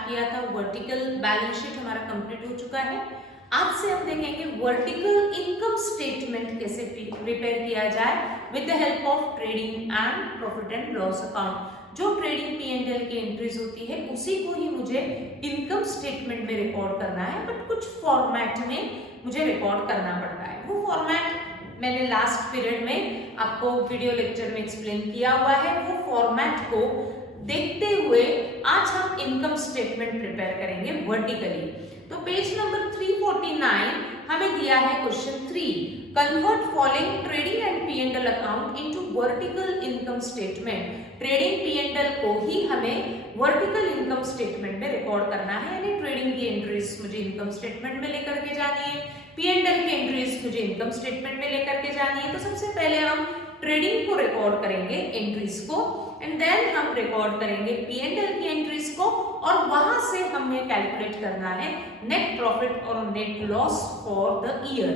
Start किया था vertical balance sheet हमारा कंप्लीट हो चुका है। आज से हम देखेंगे वर्टिकल इनकम स्टेटमेंट कैसे प्रिपेयर किया जाए with the help of trading and profit and loss account. जो ट्रेडिंग P&L की एंट्रीज होती है उसी को ही मुझे इनकम स्टेटमेंट में रिकॉर्ड करना है, बट कुछ फॉर्मेट में मुझे रिकॉर्ड करना पड़ता है। वो फॉर्मेट मैंने लास्ट पीरियड में आपको वीडियो लेक्चर में एक्सप्लेन किया हुआ है। वो फॉर्मेट को देखते हुए आज हम इनकम स्टेटमेंट प्रिपेयर करेंगे वर्टिकली। तो पेज नंबर 349 हमें दिया है question 3, convert following trading and P&L account into vertical income statement. Trading P&L को ही हमें वर्टिकल इनकम स्टेटमेंट में रिकॉर्ड करना है, यानी ट्रेडिंग की एंट्रीज मुझे इनकम स्टेटमेंट में लेकर के जानी है, P&L की एंट्रीज मुझे इनकम स्टेटमेंट में लेकर के जानी है। तो सबसे पहले हम ट्रेडिंग को रिकॉर्ड करेंगे एंट्रीज को, एंड देन हम रिकॉर्ड करेंगे P&L की एंट्रीज को, और वहां से हमें कैलकुलेट करना है नेट प्रॉफिट और net loss for the year.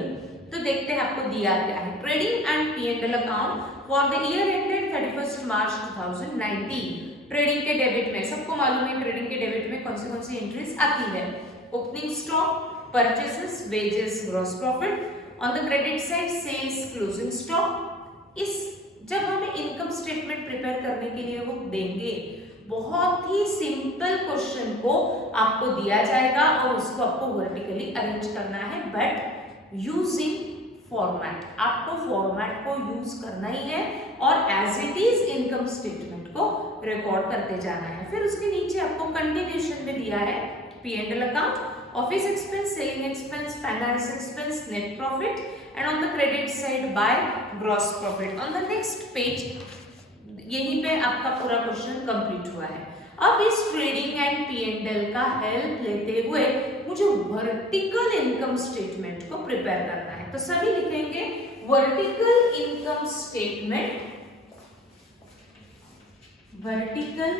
तो देखते हैं आपको दिया क्या है। Trading and P&L account for the year ended 31 March 2019। Trading के डेबिट में सबको मालूम है ट्रेडिंग के डेबिट में कौन सी एंट्रीज आती है। Opening stock, purchases, wages, gross profit. On the credit side sales, closing stock. इस जब हमें इनकम स्टेटमेंट प्रिपेयर करने के लिए वो देंगे, बहुत ही सिंपल क्वेश्चन को आपको दिया जाएगा और उसको आपको वर्टिकली अरेंज करना है, बट यूजिंग फॉर्मेट। आपको फॉर्मेट को यूज करना ही है और as it is income statement को रिकॉर्ड करते जाना है। फिर उसके नीचे आपको कंटिन्यूएशन में दिया है P&L account, office expense, selling expense, finance expense, net profit, and on the credit side by gross profit. On the next page यहीं पे आपका पूरा क्वेश्चन कंप्लीट हुआ है। अब इस ट्रेडिंग एंड P&L का हेल्प लेते हुए मुझे वर्टिकल इनकम स्टेटमेंट को प्रिपेयर करना है। तो सभी लिखेंगे vertical income statement, vertical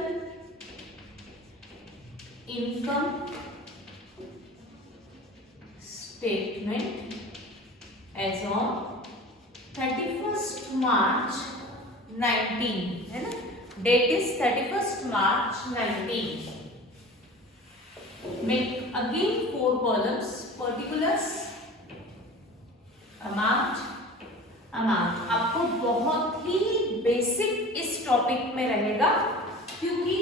income statement as on 31st March 19, है ना, date is 31st March 19। Make again 4 columns, particulars, amount, amount। आपको बहुत ही बेसिक इस टॉपिक में रहेगा, क्योंकि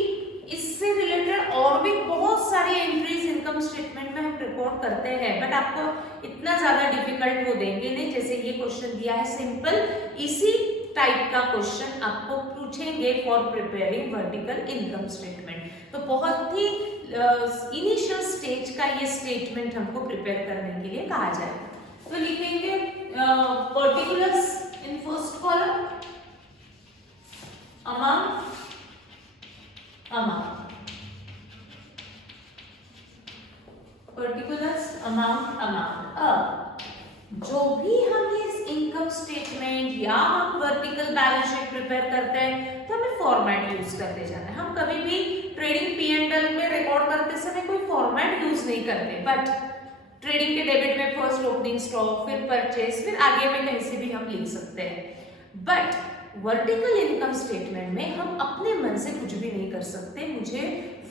इससे रिलेटेड और भी बहुत सारी एंट्रीज इनकम स्टेटमेंट में हम रिकॉर्ड करते हैं, बट आपको इतना ज्यादा डिफिकल्ट वो देंगे नहीं। जैसे ये क्वेश्चन दिया है सिंपल, इसी टाइप का क्वेश्चन आपको पूछेंगे for preparing vertical income statement. तो बहुत ही इनिशियल स्टेज का ये स्टेटमेंट हमको प्रिपेयर करने के लिए कहा जाएगा। तो लिखेंगे पर्टिकुलर्स इन first column, amount, particulars, amount. अब जो भी हम इस इनकम स्टेटमेंट या हम वर्टिकल बैलेंस शीट प्रिपेयर करते हैं तो हमें फॉर्मेट यूज करते जाना है। हम कभी भी ट्रेडिंग P&L में रिकॉर्ड करते समय कोई फॉर्मेट यूज नहीं करते, बट ट्रेडिंग के डेबिट में फर्स्ट ओपनिंग स्टॉक, फिर परचेस, फिर आगे में कहीं से भी हम लिख सकते हैं। बट वर्टिकल इनकम स्टेटमेंट में हम अपने मन से कुछ भी नहीं कर सकते, मुझे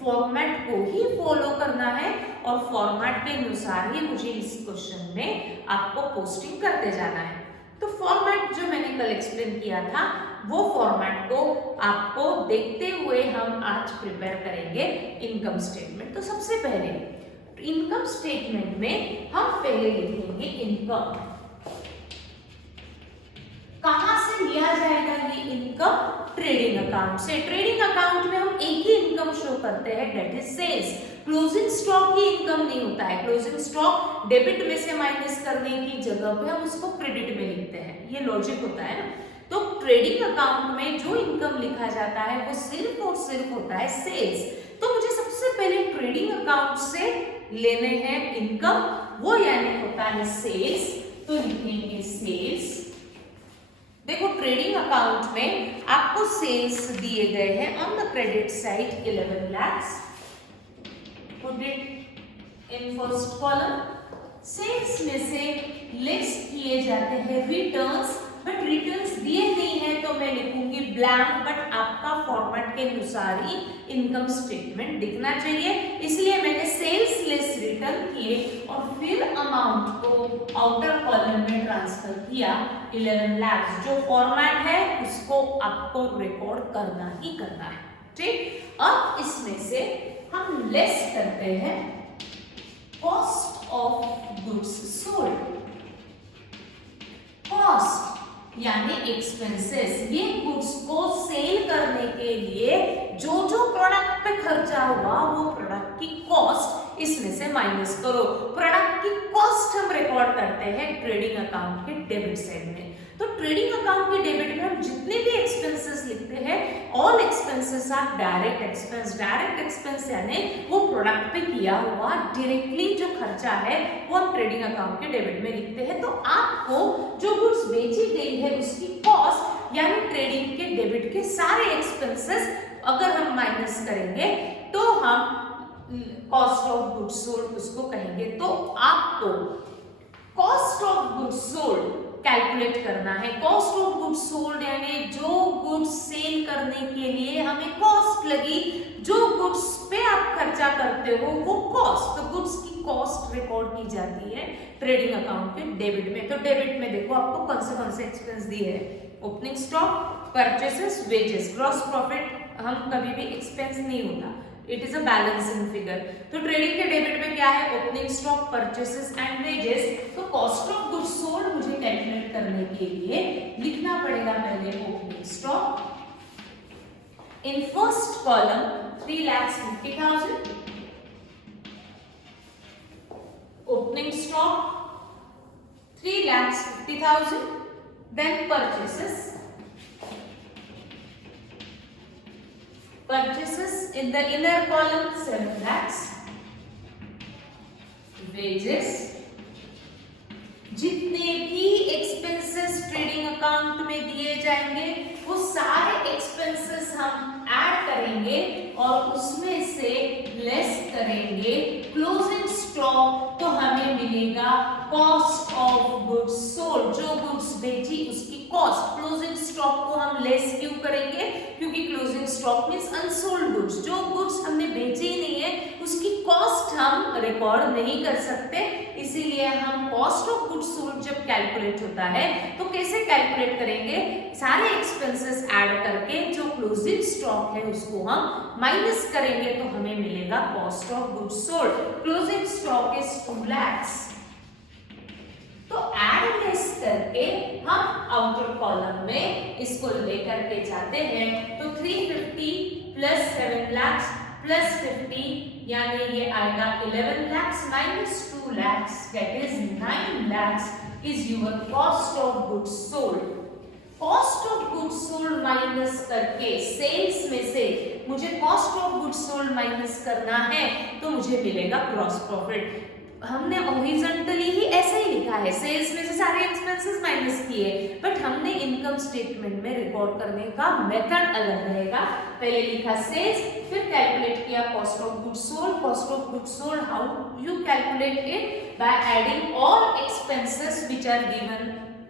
फॉर्मेट को ही फॉलो करना है और फॉर्मेट के अनुसार ही मुझे इस क्वेश्चन में आपको पोस्टिंग करते जाना है। तो फॉर्मेट जो मैंने कल एक्सप्लेन किया था, वो फॉर्मेट को आपको देखते हुए हम आज प्रिपेयर करेंगे इनकम स्टेटमेंट। तो सबसे पहले इनकम स्टेटमेंट में हम पहले लिखेंगे इनकम। कहां से लिया जाएगा ये इनकम? ट्रेडिंग अकाउंट से। ट्रेडिंग अकाउंट में हम एक ही इनकम शो करते हैं, that is sales. Closing stock की इनकम नहीं होता है। क्लोजिंग स्टॉक डेबिट में से माइनस करने की जगह पे हम उसको क्रेडिट में लिखते हैं, ये लॉजिक होता है ना। तो ट्रेडिंग अकाउंट में जो इनकम लिखा जाता है वो सिर्फ और सिर्फ होता है सेल्स। तो मुझे सबसे पहले ट्रेडिंग अकाउंट से लेने हैं इनकम, वो यानी होता है सेल्स। तो लिखेंगे सेल्स। देखो ट्रेडिंग अकाउंट में आपको सेल्स दिए गए हैं on the credit side 11 lakhs। Put it in first column. Sales में से लेस किए जाते हैं रिटर्न्स बट रिटर्न्स दिए नहीं है तो मैं लिखूंगी ब्लैंक, बट आपका फॉर्मेट के अनुसार ही इनकम स्टेटमेंट दिखना चाहिए, इसलिए मैंने सेल्स लेस रिटर्न किए और फिर अमाउंट को आउटर कॉलम में ट्रांसफर किया 11 लाख। जो फॉर्मेट है उसको आपको रिकॉर्ड करना ही करना है, ठीक। अब इसमें से हम लेस करते हैं cost of goods sold. Cost यानी एक्सपेंसेस, ये गुड्स को सेल करने के लिए जो जो प्रोडक्ट पे खर्चा हुआ वो प्रोडक्ट की कॉस्ट इसमें से माइनस करो। प्रोडक्ट की कॉस्ट हम रिकॉर्ड करते हैं ट्रेडिंग अकाउंट के डेबिट साइड में। तो ट्रेडिंग अकाउंट के डेबिट में हम जितने भी एक्सपेंसेस लिखते हैं, all expenses are direct expense. Direct expense यानी वो प्रोडक्ट पे किया हुआ डायरेक्टली जो खर्चा है वो हम ट्रेडिंग अकाउंट के डेबिट में लिखते हैं। तो आपको जो गुड्स बेची गई है उसकी कॉस्ट यानी ट्रेडिंग के डेबिट के सारे एक्सपेंसेस अगर हम माइनस करेंगे तो हम कॉस्ट ऑफ गुड्स सोल्ड उसको कहेंगे। तो आपको cost of goods sold calculate करना है। कॉस्ट ऑफ गुड्स सोल्ड यानी जो गुड्स सेल करने के लिए हमें कॉस्ट लगी, जो गुड्स पे आप खर्चा करते हो वो कॉस्ट। तो गुड्स की कॉस्ट रिकॉर्ड की जाती है ट्रेडिंग अकाउंट के डेबिट में। तो डेबिट में देखो आपको कौन से एक्सपेंस दिए हैं, opening stock, purchases, wages. Gross profit हम कभी भी एक्सपेंस नहीं होता, it is a balancing figure. तो ट्रेडिंग के डेबिट में क्या है, opening stock, purchases and wages. तो कॉस्ट ऑफ गुड्स सोल्ड मुझे कैलकुलेट करने के लिए लिखना पड़ेगा पहले opening stock. In first column 3,50,000 opening stock 3,50,000, then purchases in the inner column 7 lakhs, wages। जितने भी एक्सपेंसेस ट्रेडिंग अकाउंट में दिए जाएंगे वो सारे एक्सपेंसेस हम ऐड करेंगे और उसमें से लेस करेंगे क्लोजिंग स्टॉक। तो हमें मिलेगा कॉस्ट ऑफ गुड्स सोल्ड, जो गुड्स बेची उसकी कॉस्ट। क्लोजिंग स्टॉक को हम लेस क्यों करेंगे, क्योंकि closing stock means unsold goods. जो गुड्स हमने बेची ही नहीं है उसकी कॉस्ट हम रिकॉर्ड नहीं कर सकते, इसीलिए हम कॉस्ट ऑफ गुड्स सोल्ड जब कैलकुलेट होता है तो कैसे कैलकुलेट करेंगे, सारे एक्सपेंसेस ऐड करके जो क्लोजिंग स्टॉक है उसको हम माइनस करेंगे तो हमें मिलेगा cost of goods sold. Closing stock is 2 lakhs। तो ऐड लेस करके हम आउटर कॉलम में इसको लेकर के जाते हैं। तो 350 प्लस 7 lakhs प्लस 50 यानी ये आएगा 11 lakhs minus 2 lakhs, that is 9 lakhs is your cost of goods sold। Cost of goods sold minus करके सेल्स में से मुझे cost of goods sold minus करना है तो मुझे मिलेगा ग्रॉस प्रॉफिट। हमने हॉरिजॉन्टली ही ऐसे ही लिखा है, सेल्स में से सारे एक्सपेंसेस माइनस किए, बट हमने इनकम स्टेटमेंट में रिकॉर्ड करने का मेथड अलग रहेगा। पहले लिखा सेल्स, फिर कैलकुलेट किया cost of goods sold. Cost of goods sold how you calculate it, by adding all expenses which are given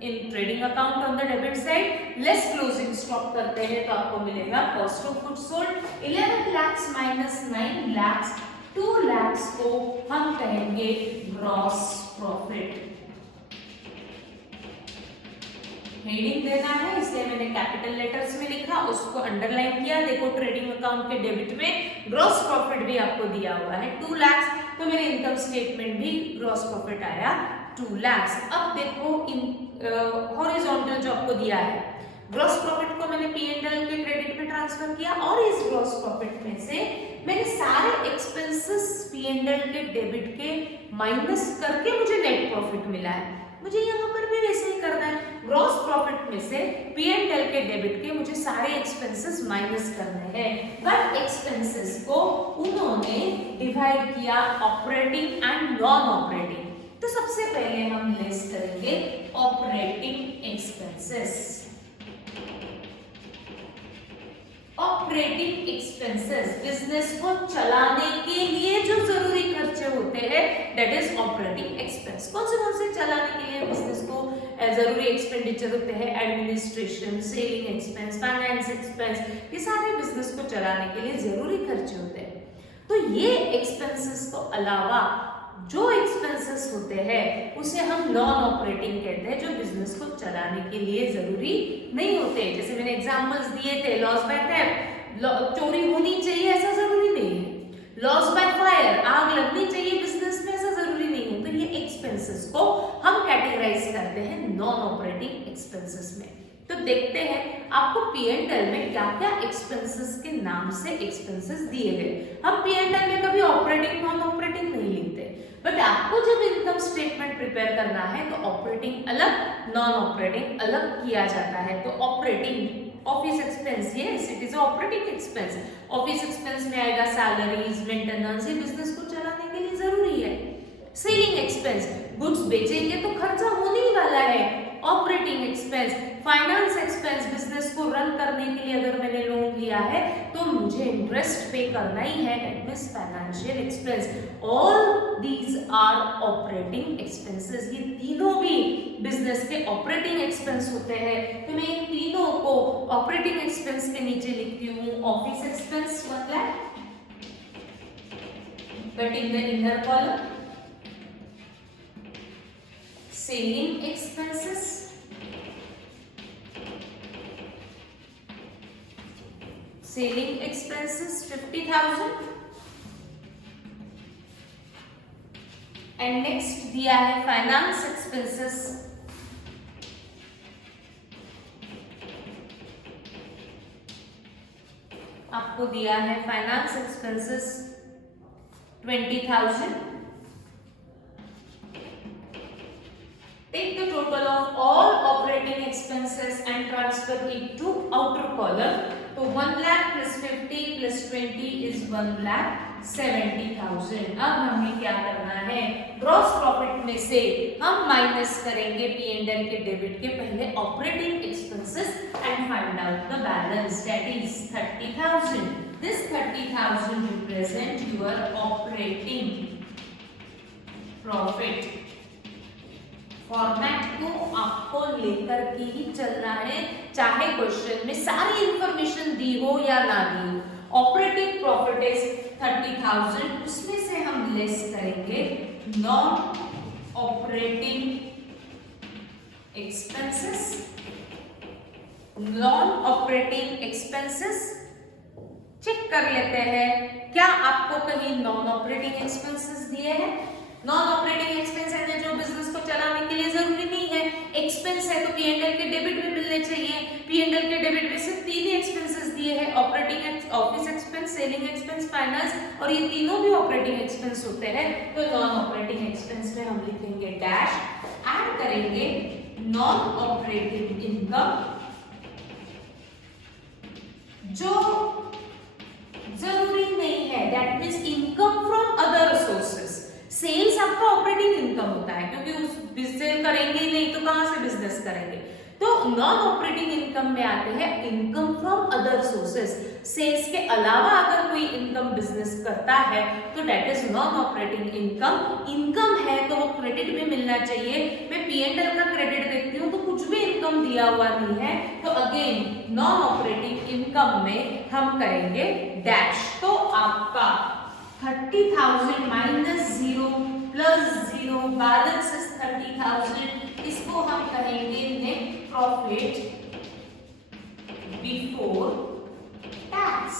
in trading account on the debit side, less closing stock करते हैं तो आपको मिलेगा cost of goods sold. 11 lakhs minus 9 lakhs, 2 lakhs को हम कहेंगे gross profit. Heading देना है इसलिए मैंने कैपिटल लेटर्स में लिखा, उसको अंडरलाइन किया। देखो ट्रेडिंग अकाउंट के डेबिट में ग्रॉस प्रॉफिट भी आपको दिया हुआ है 2 lakhs, तो मेरे इनकम स्टेटमेंट भी ग्रॉस प्रॉफिट आया 2 lakhs। अब देखो हॉरिजॉन्टल जो आपको दिया है, ग्रॉस प्रॉफिट को मैंने P&L के क्रेडिट में ट्रांसफर किया और इस ग्रॉस प्रॉफिट में से मैंने सारे एक्सपेंसेस P&L के डेबिट के माइनस करके मुझे नेट प्रॉफिट मिला है। मुझे यहाँ पर भी वैसे ही करना है, ग्रॉस प्रॉफिट में से P&L के डेबिट के मुझे सारे एक्सपेंसेस माइनस करने हैं, बट एक्सपेंसेस को उन्होंने डिवाइड किया ऑपरेटिंग एंड नॉन ऑपरेटिंग। तो सबसे पहले हम लेस करेंगे operating expenses. Operating expenses business को चलाने के लिए जो जरूरी खर्चे होते हैं, दैट इज ऑपरेटिंग एक्सपेंस। कौन से चलाने के लिए बिजनेस को जरूरी एक्सपेंडिचर होते हैं, administration, selling expense, finance expense, ये सारे बिजनेस को चलाने के लिए जरूरी खर्चे होते हैं। तो ये एक्सपेंसेस को अलावा जो एक्सपेंसेस होते हैं उसे हम नॉन ऑपरेटिंग कहते हैं, जो बिजनेस को चलाने के लिए जरूरी नहीं होते। जैसे मैंने एग्जांपल्स दिए थे, लॉस बाय थेफ्ट, चोरी होनी चाहिए ऐसा जरूरी नहीं है। लॉस बाय फायर, आग लगनी चाहिए बिजनेस में, ऐसा जरूरी नहीं है। तो ये एक्सपेंसेस को हम कैटेगराइज करते हैं नॉन ऑपरेटिंग एक्सपेंसेस में। तो देखते हैं आपको P&L में क्या क्या एक्सपेंसेस के नाम से एक्सपेंसेस दिए गए। हम P&L में कभी ऑपरेटिंग नॉन ऑपरेटिंग नहीं लिखते, बट आपको जब इनकम स्टेटमेंट प्रिपेयर करना है तो ऑपरेटिंग अलग, नॉन ऑपरेटिंग अलग किया जाता है। तो ऑपरेटिंग ऑफिस एक्सपेंस, ये it is operating expense. Office expense में आएगा सैलरीज, मेंटेनेंस, ये बिजनेस को चलाने के लिए जरूरी है। सेलिंग एक्सपेंस, गुड्स बेचेंगे तो खर्चा होने ही वाला है, operating expense. Finance expense, business को रन करने के लिए अगर मैंने लोन लिया है तो मुझे इंटरेस्ट पे करना ही है, that means financial expense. All these are operating expenses. ये तीनों भी बिजनेस के ऑपरेटिंग एक्सपेंस होते हैं। तो मैं इन तीनों को ऑपरेटिंग एक्सपेंस के नीचे लिखती हूँ। Office expense 1 lakh, but in the inner column selling expenses, selling expenses 50,000 and next दिया है फाइनेंस एक्सपेंसेस, आपको दिया है finance expenses 20,000। Take the total of all operating expenses and transfer it to outer column. तो 1 lakh plus 50 plus 20 is 1,70,000। अब हमें क्या करना है, ग्रॉस प्रॉफिट में से हम माइनस करेंगे P&L के डेबिट के पहले operating expenses and find out the balance, that is 30,000। This 30,000 represent your operating profit. Format को आपको लेकर के ही चलना है, चाहे क्वेश्चन में सारी इंफॉर्मेशन दी हो या ना दी हो। ऑपरेटिंग प्रॉफिट इज 30,000, उसमें से हम लेस करेंगे non operating expenses. Non operating expenses check कर लेते हैं, क्या आपको कहीं नॉन ऑपरेटिंग एक्सपेंसेस दिए हैं? नॉन ऑपरेटिंग एक्सपेंस है जो बिजनेस को चलाने के लिए जरूरी नहीं है। एक्सपेंस है तो P&L के डेबिट में मिलने चाहिए। P&L के डेबिट में सिर्फ 3 ही एक्सपेंसेस दिए हैं, operating, office expense, selling expense, finance, और ये तीनों भी ऑपरेटिंग एक्सपेंस होते हैं। तो नॉन ऑपरेटिंग एक्सपेंस में हम लिखेंगे डैश, ऐड करेंगे नॉन ऑपरेटिंग इनकम जो जरूरी नहीं है, that means income from other sources. Sales आपका ऑपरेटिंग इनकम होता है, क्योंकि उस बिजनेस करेंगे ही नहीं तो कहां से बिजनेस करेंगे। तो नॉन ऑपरेटिंग इनकम में आते हैं income from other sources. Sales के अलावा अगर कोई इनकम बिजनेस करता है तो that is non operating income. Income है तो वो क्रेडिट में मिलना चाहिए। मैं P&L का क्रेडिट देखती हूँ तो कुछ भी इनकम दिया हुआ नहीं है, तो अगेन नॉन ऑपरेटिंग इनकम में हम करेंगे डैश। तो आपका 30,000 माइनस 0 प्लस 0 बैलेंस इज 30,000। इसको हम कहेंगे net profit before tax.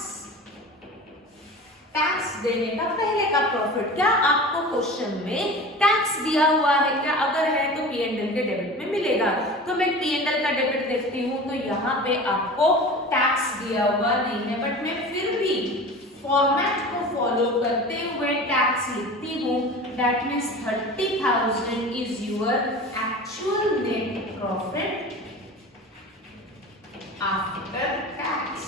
Tax देने का पहले का प्रॉफिट। क्या आपको क्वेश्चन में टैक्स दिया हुआ है क्या? अगर है तो P&L के डेबिट में मिलेगा। तो मैं P&L का डेबिट देखती हूँ तो यहाँ पे आपको टैक्स दिया हुआ नहीं है, बट मैं फिर भी फॉर्मेट को फॉलो करते हुए टैक्स लिखती हूँ। That means 30,000 is your actual net profit after tax.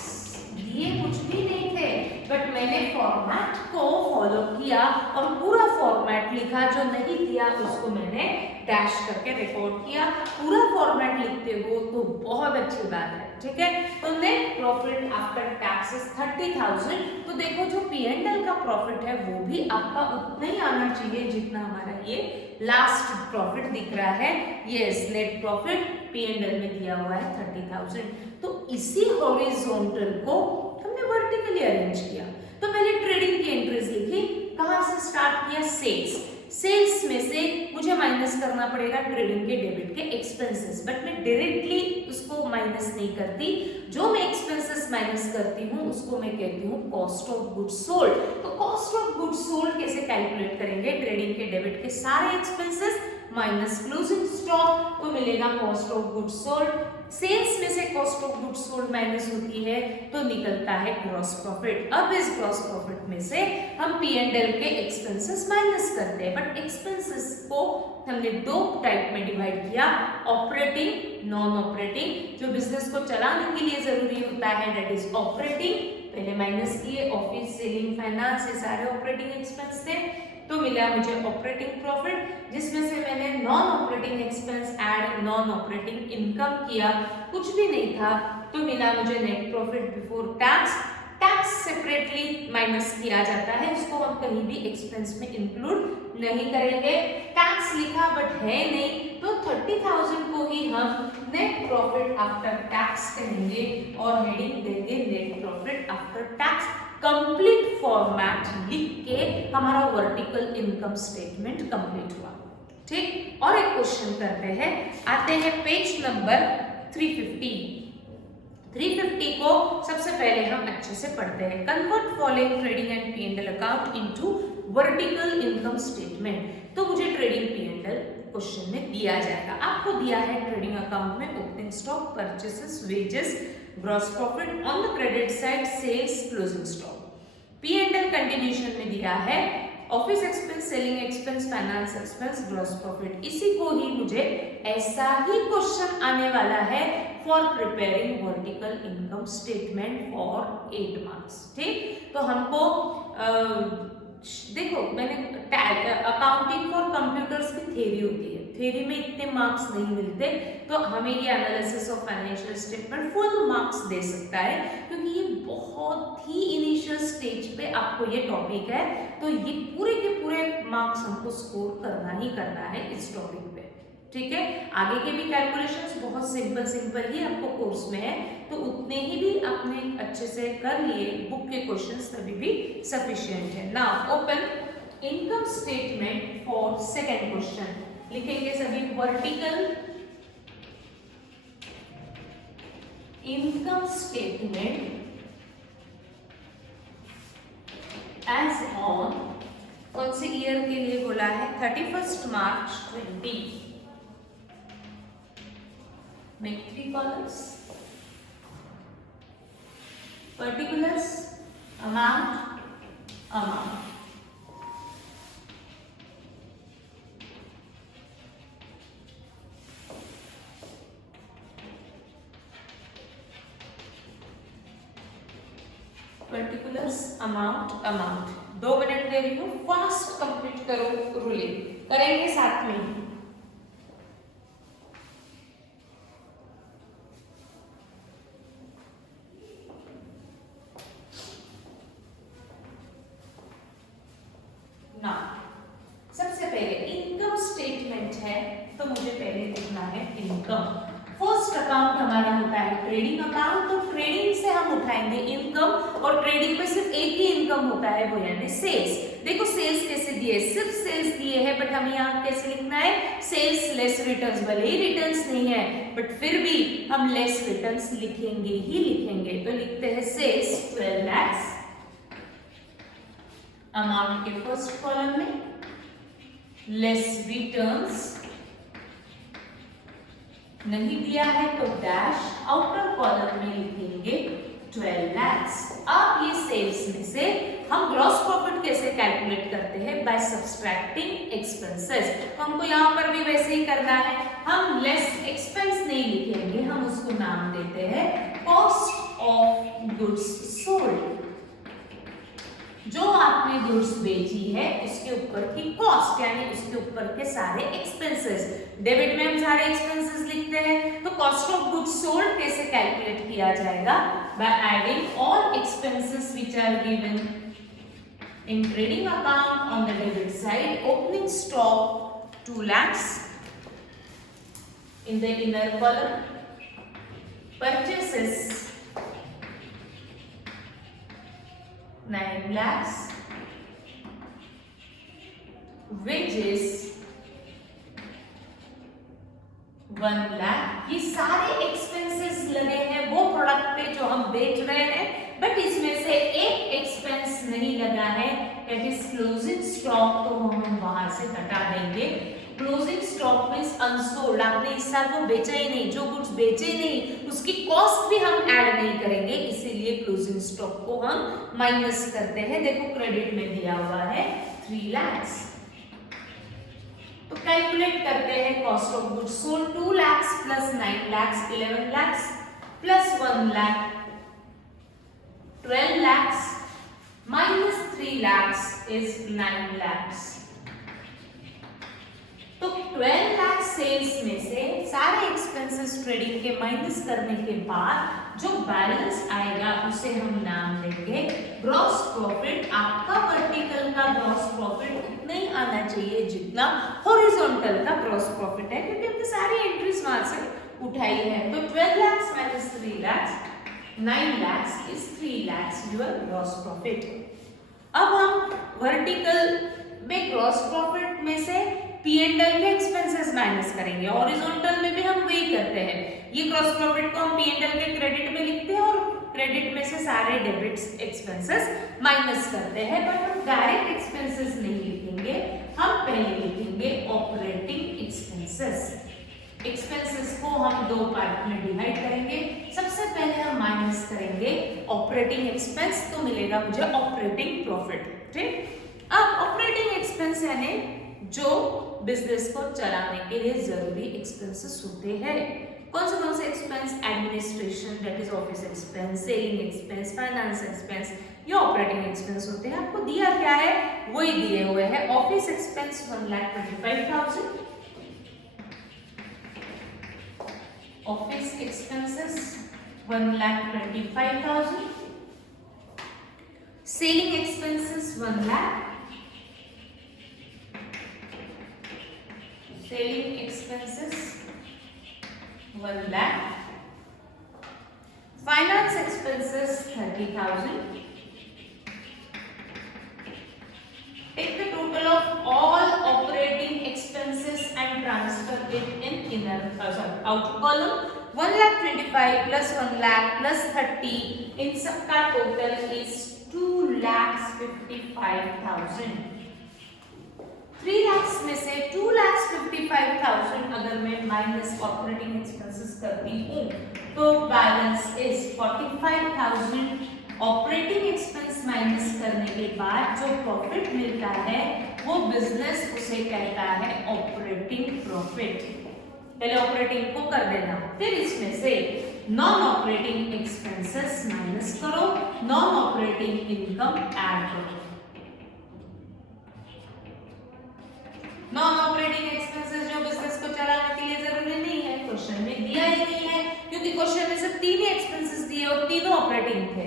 ये कुछ भी नहीं थे, बट मैंने फॉर्मेट को फॉलो किया और पूरा फॉर्मेट लिखा, जो नहीं दिया उसको मैंने डैश करके रिकॉर्ड किया। पूरा फॉर्मेट लिखते हो तो बहुत अच्छी बात है, ठीक है। तो नेट प्रॉफिट आफ्टर टैक्सेस 30,000। तो देखो जो P&L का प्रॉफिट है वो भी आपका उतना ही आना चाहिए जितना हमारा ये लास्ट प्रॉफिट दिख रहा है। यस, नेट प्रॉफिट P&L में दिया हुआ है 30,000। तो इसी हॉरिजॉन्टल को हमने वर्टिकली अरेंज किया। तो पहले ट्रेडिंग की एंट्रीज लिखी। कहां से स्टार्ट किया? सेल्स। सेल्स में से मुझे माइनस करना पड़ेगा ट्रेडिंग के डेबिट के एक्सपेंसेस, बट मैं डायरेक्टली उसको माइनस नहीं करती। जो मैं एक्सपेंसेस माइनस करती हूँ उसको मैं कहती हूँ कॉस्ट ऑफ गुड्स सोल्ड। तो कॉस्ट ऑफ गुड्स सोल्ड कैसे कैलकुलेट करेंगे? ट्रेडिंग के डेबिट के सारे एक्सपेंसेस माइनस क्लोजिंग स्टॉक, तो मिलेगा cost of goods sold. Sales में से cost of goods sold minus होती है तो निकलता है ग्रॉस प्रॉफिट। अब इस ग्रॉस प्रॉफिट में से हम P&L के एक्सपेंसेस माइनस करते हैं, बट एक्सपेंसेस को हमने दो टाइप में डिवाइड किया, ऑपरेटिंग, नॉन ऑपरेटिंग। जो बिजनेस को चलाने के लिए जरूरी होता है दैट इज ऑपरेटिंग, पहले माइनस किए। ऑफिस, सेलिंग, फाइनेंस, ये सारे ऑपरेटिंग एक्सपेंस थे। तो मिला मुझे ऑपरेटिंग प्रॉफिट, जिसमें से मैंने non operating expense add non operating income किया, कुछ भी नहीं था। तो मिला मुझे net profit before tax. Tax separately minus किया जाता है, इसको हम कहीं भी एक्सपेंस में इंक्लूड नहीं करेंगे। टैक्स लिखा बट है नहीं, तो 30,000 को ही हम नेट प्रॉफिट आफ्टर टैक्स कहेंगे और हेडिंग देंगे net profit after tax. Complete format लिख के हमारा वर्टिकल इनकम स्टेटमेंट कंप्लीट हुआ, ठीक। और एक क्वेश्चन करते हैं, आते हैं पेज नंबर 350। 350 को सबसे पहले हम अच्छे से पढ़ते हैं। Convert following trading and P&L account into vertical income statement. तो मुझे ट्रेडिंग P&L क्वेश्चन में दिया जाएगा। आपको दिया है ट्रेडिंग अकाउंट में opening stock, purchases, wages, gross profit, on the credit side sales, closing stock. P&L continuation में दिया है office expense, selling expense, finance expense, gross profit. इसी को ही मुझे ऐसा ही क्वेश्चन आने वाला है for preparing vertical income statement for 8 marks, ठीक। तो हमको देखो, मैंने अकाउंटिंग फॉर कंप्यूटर्स की थ्योरी होती है, थ्योरी में इतने मार्क्स नहीं मिलते, तो हमें ये analysis of financial statement full marks दे सकता है, क्योंकि ये बहुत ही इनिशियल स्टेज पे आपको ये टॉपिक है। तो ये पूरे के पूरे मार्क्स हमको स्कोर करना ही करना है इस टॉपिक पे, ठीक है। आगे के भी कैलकुलेशंस बहुत सिंपल ही आपको कोर्स में है, तो उतने ही भी आपने अच्छे से कर लिए, बुक के क्वेश्चंस तभी भी सफिशिएंट है। Now open income statement for second question. लिखेंगे सभी vertical income statement as on, कौन से ईयर के लिए बोला है? 31 March 20। Make 3 columns. Particulars, amount. Particulars, amount. 2 minute दे रही हूँ, फास्ट कंप्लीट करो रूलिंग, करेंगे साथ में। सबसे पहले इनकम स्टेटमेंट है, तो मुझे पहले देखना है इनकम। फर्स्ट अकाउंट हमारा होता है ट्रेडिंग अकाउंट, तो ट्रेडिंग से हम उठाएंगे इनकम, और ट्रेडिंग में सिर्फ एक ही इनकम होता है, वो यानी सेल्स। देखो सेल्स कैसे दिए, सिर्फ सेल्स दिए हैं, बट हमें यहाँ कैसे लिखना है? Sales less returns. भले ही रिटर्न्स नहीं है, बट फिर भी हम लेस रिटर्न्स लिखेंगे ही लिखेंगे। तो लिखते हैं सेल्स 12 lakhs, अमाउंट के फर्स्ट कॉलम में, लेस रिटर्न्स नहीं दिया है तो डैश, आउटर कॉलम में लिखेंगे 12 lakhs। अब ये सेल्स में से हम ग्रॉस प्रॉफिट कैसे कैलकुलेट करते हैं? By subtracting expenses. तो हमको यहाँ पर भी वैसे ही करना है, हम लेस एक्सपेंस नहीं लिखेंगे, हम उसको नाम देते हैं कॉस्ट ऑफ गुड्स सोल्ड। जो आपने गुड्स बेची है उसके ऊपर की कॉस्ट यानी उसके ऊपर के सारे एक्सपेंसेस। डेबिट में हम सारे एक्सपेंसेस लिखते हैं, तो कॉस्ट ऑफ गुड्स सोल्ड कैसे कैलकुलेट किया जाएगा? By adding all expenses which are given in trading account on the debit side, opening stock 2 lakhs in the inner column, purchases 9 lakhs, wages 1 lakh। ये सारे expenses लगे हैं वो product पे जो हम बेच रहे हैं, बट इसमें से एक एक्सपेंस नहीं लगा है, दैट इज क्लोजिंग स्टॉक, तो हम वहां से हटा देंगे। क्लोजिंग स्टॉक मींस अनसोल्ड, आपने इस साल वो बेचा ही नहीं, जो गुड्स बेचे नहीं उसकी कॉस्ट भी हम ऐड नहीं करेंगे, इसीलिए क्लोजिंग स्टॉक को हम माइनस करते हैं। देखो क्रेडिट में दिया हुआ है 3 lakhs, तो कैलकुलेट करते हैं cost of goods sold 2 lakhs plus 9 lakhs 11 lakhs plus 1 lakh 12 lakhs minus 3 lakhs is 9 lakhs। तो 12 लाख सेल्स में से सारे एक्सपेंसेस ट्रेडिंग के माइनस करने के बाद जो बैलेंस आएगा उसे हम नाम देंगे ग्रॉस प्रॉफिट। आपका वर्टिकल का ग्रॉस प्रॉफिट उतना ही आना चाहिए जितना हॉरिजॉन्टल का ग्रॉस प्रॉफिट है, क्योंकि हमने सारी एंट्रीज वहां से उठाई है। तो 12 lakhs minus 3 lakhs 9 lakhs is 3 lakhs your gross profit। अब हम वर्टिकल में ग्रॉस प्रॉफिट में से P&L के एक्सपेंसेस माइनस करेंगे, हॉरिजॉन्टल में भी हम वही करते हैं। ये ग्रॉस प्रॉफिट को हम P&L के क्रेडिट में लिखते हैं और क्रेडिट में से सारे डेबिट एक्सपेंसेस माइनस करते हैं, बट हम डायरेक्ट एक्सपेंसेस नहीं लिखेंगे, हम पहले लिखेंगे ऑपरेटिंग एक्सपेंसेस। एक्सपेंसेस को हम 2 पार्ट में डिवाइड करेंगे। सबसे पहले हम माइनस करेंगे ऑपरेटिंग एक्सपेंस, तो मिलेगा मुझे ऑपरेटिंग प्रॉफिट। ठीक, अब ऑपरेटिंग एक्सपेंस यानी जो बिजनेस को चलाने के लिए जरूरी एक्सपेंसेस होते हैं। कौन से expense? Administration, that is office expense, selling expense, finance expense, ये ऑपरेटिंग एक्सपेंस होते हैं। आपको दिया क्या है? वही दिए हुए हैं। Office expense 1,25,000, office expenses 1,25,000, selling expenses 1 lakh, selling expenses 1 lakh, finance expenses 30,000। Take the total of all operating expenses and transfer it in outer column। 1,25,000 plus 1 lakh plus 30, इन सब का टोटल is 2,55,000। 3 lakhs में से 2,55,000 अगर मैं minus operating expenses करती हूँ तो balance is 45,000। Operating expense minus करने के बाद जो प्रॉफिट मिलता है वो बिजनेस उसे कहता है ऑपरेटिंग प्रॉफिट। पहले ऑपरेटिंग को कर देना, फिर इसमें से नॉन ऑपरेटिंग एक्सपेंसेस माइनस करो, नॉन ऑपरेटिंग इनकम ऐड करो। नॉन ऑपरेटिंग एक्सपेंसेस जो बिजनेस को चलाने के लिए जरूरी नहीं है, क्वेश्चन में दिया ही नहीं है, क्योंकि क्वेश्चन में सिर्फ 3 ही एक्सपेंसेस दिए और तीनों ऑपरेटिंग थे।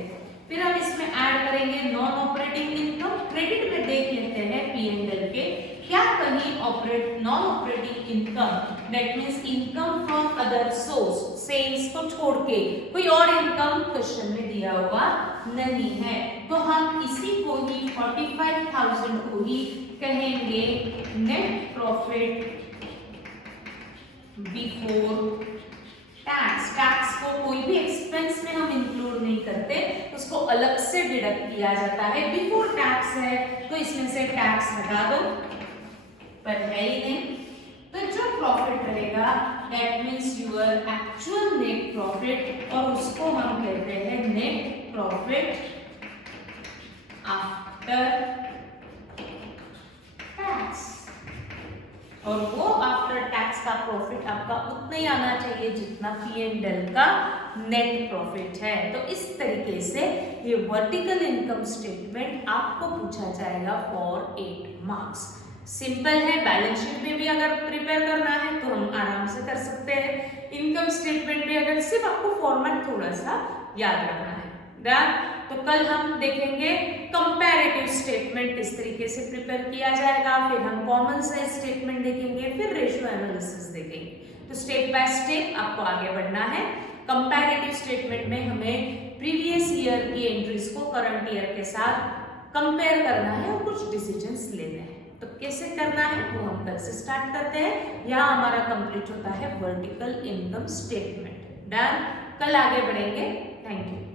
फिर हम इसमें ऐड करेंगे नॉन ऑपरेटिंग इनकम। क्रेडिट में देख लेते हैं P&L के, क्या कहीं non operating income that means income from other source, sales को छोड़ के कोई और इनकम क्वेश्चन में दिया हुआ नहीं है, तो हम इसी को ही 45,000 को ही कहेंगे net profit before tax. Tax को कोई भी एक्सपेंस में हम इंक्लूड नहीं करते, उसको अलग से डिडक्ट किया जाता है। बिफोर टैक्स है तो इसमें से टैक्स हटा दो, पर है ही नहीं, तो जो प्रॉफिट रहेगा that means your actual net profit, और उसको हम कहते हैं नेट प्रॉफिट आफ्टर टैक्स। और वो आफ्टर टैक्स का प्रॉफिट आपका उतना ही आना चाहिए जितना P&L का नेट प्रॉफिट है। तो इस तरीके से ये वर्टिकल इनकम स्टेटमेंट आपको पूछा जाएगा फॉर 8 मार्क्स। सिंपल है, बैलेंस शीट में भी अगर प्रिपेयर करना है तो हम आराम से कर सकते हैं, इनकम स्टेटमेंट भी अगर सिर्फ आपको फॉर्मेट थोड़ा सा याद रखना है। डन। तो कल हम देखेंगे कंपैरेटिव स्टेटमेंट किस तरीके से प्रिपेयर किया जाएगा, फिर हम कॉमन साइज स्टेटमेंट देखेंगे, फिर रेशियो एनालिसिस देखेंगे। तो स्टेप बाय स्टेप आपको आगे बढ़ना है। कंपैरेटिव स्टेटमेंट में हमें प्रीवियस ईयर की एंट्रीज को करंट ईयर के साथ कंपेयर करना है और कुछ डिसीजंस लेने हैं। तो कैसे करना है वो हम कल से स्टार्ट करते हैं। यहाँ हमारा कंप्लीट होता है वर्टिकल इनकम स्टेटमेंट। डन। कल आगे बढ़ेंगे। Thank you.